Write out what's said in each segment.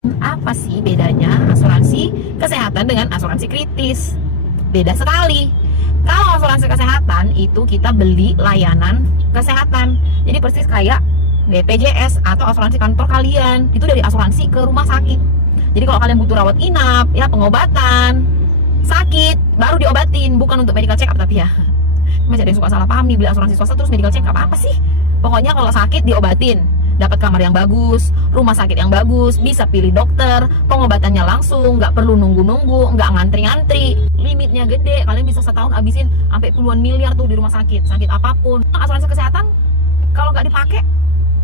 Apa sih bedanya asuransi kesehatan dengan asuransi kritis? Beda sekali. Kalau asuransi kesehatan itu kita beli layanan kesehatan. Jadi persis kayak BPJS atau asuransi kantor kalian. Itu dari asuransi ke rumah sakit. Jadi kalau kalian butuh rawat inap, ya pengobatan, sakit, baru diobatin, bukan untuk medical check up tapi ya. Masih ada yang suka salah paham nih, beli asuransi swasta terus medical check up apa sih? Pokoknya kalau sakit diobatin, dapat kamar yang bagus, rumah sakit yang bagus, bisa pilih dokter, pengobatannya langsung, nggak perlu nunggu-nunggu, nggak ngantri-ngantri, limitnya gede, kalian bisa setahun abisin sampai puluhan miliar tuh di rumah sakit, sakit apapun. Asuransi kesehatan kalau nggak dipakai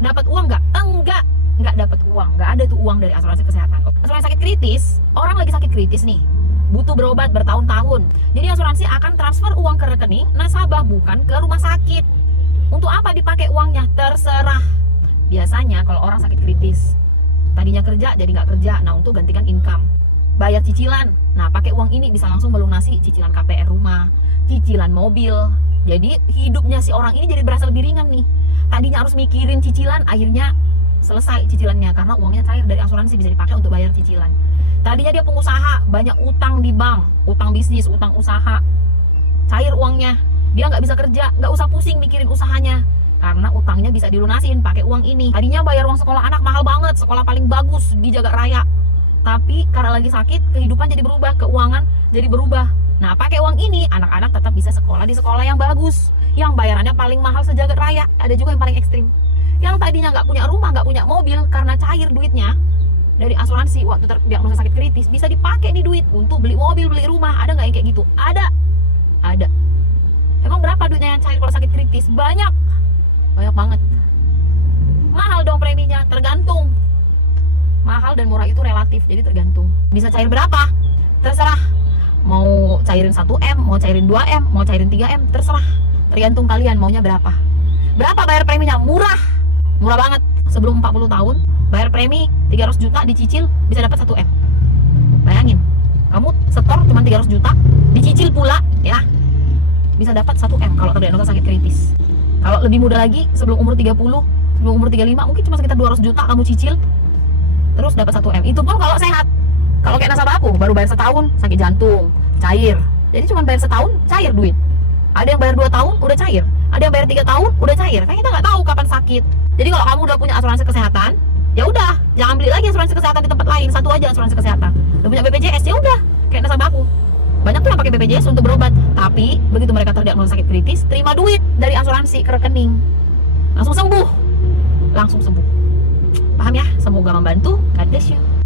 dapat uang nggak? Nggak dapat uang, nggak ada tuh uang dari asuransi kesehatan. Asuransi sakit kritis, orang lagi sakit kritis nih, butuh berobat bertahun-tahun, jadi asuransi akan transfer uang ke rekening nasabah, bukan ke rumah sakit. Untuk apa dipakai uangnya? Terserah. Biasanya kalau orang sakit kritis, tadinya kerja jadi nggak kerja, nah untuk gantikan income, bayar cicilan, nah pakai uang ini bisa langsung melunasi cicilan KPR rumah, cicilan mobil. Jadi hidupnya si orang ini jadi berasa lebih ringan nih. Tadinya harus mikirin cicilan, akhirnya selesai cicilannya karena uangnya cair dari asuransi, bisa dipakai untuk bayar cicilan. Tadinya dia pengusaha, banyak utang di bank, utang bisnis, utang usaha, cair uangnya. Dia nggak bisa kerja, nggak usah pusing mikirin usahanya karena utangnya bisa dilunasin pakai uang ini. Tadinya bayar uang sekolah anak mahal banget, sekolah paling bagus di Jagat Raya, tapi karena lagi sakit kehidupan jadi berubah, keuangan jadi berubah. Nah pakai uang ini anak-anak tetap bisa sekolah di sekolah yang bagus, yang bayarannya paling mahal sejagat raya. Ada juga yang paling ekstrim, yang tadinya nggak punya rumah, nggak punya mobil, karena cair duitnya dari asuransi waktu terdiagnosa sakit kritis, bisa dipakai nih duit untuk beli mobil, beli rumah. Ada nggak yang kayak gitu? Ada. Emang berapa duitnya yang cair kalau sakit kritis? Banyak banget. Mahal dong preminya, tergantung. Mahal dan murah itu relatif, jadi tergantung. Bisa cair berapa? Terserah. Mau cairin 1M, mau cairin 2M, mau cairin 3M, terserah. Tergantung kalian maunya berapa. Berapa bayar preminya? Murah banget. Sebelum 40 tahun bayar premi 300 juta dicicil bisa dapat 1M. Bayangin, kamu setor cuma 300 juta dicicil pula ya, bisa dapat 1M kalau terdiagnosa sakit kritis. Kalau lebih muda lagi, sebelum umur 30, sebelum umur 35, mungkin cuma sekitar 200 juta kamu cicil terus dapat 1M. Itu pun kalau sehat. Kalau kayak nasabah aku, baru bayar setahun sakit jantung, cair. Jadi cuma bayar setahun cair duit. Ada yang bayar 2 tahun udah cair, ada yang bayar 3 tahun udah cair. Kan kita nggak tahu kapan sakit. Jadi kalau kamu udah punya asuransi kesehatan, ya udah, jangan beli lagi asuransi kesehatan di tempat lain, satu aja asuransi kesehatan. Udah punya BPJS, ya udah, kayak nasabah aku. Banyak tuh yang pakai BPJS untuk berobat, tapi begitu mereka terdiagnosa sakit kritis, terima duit dari asuransi ke rekening, langsung sembuh. Paham ya? Semoga membantu. God bless you.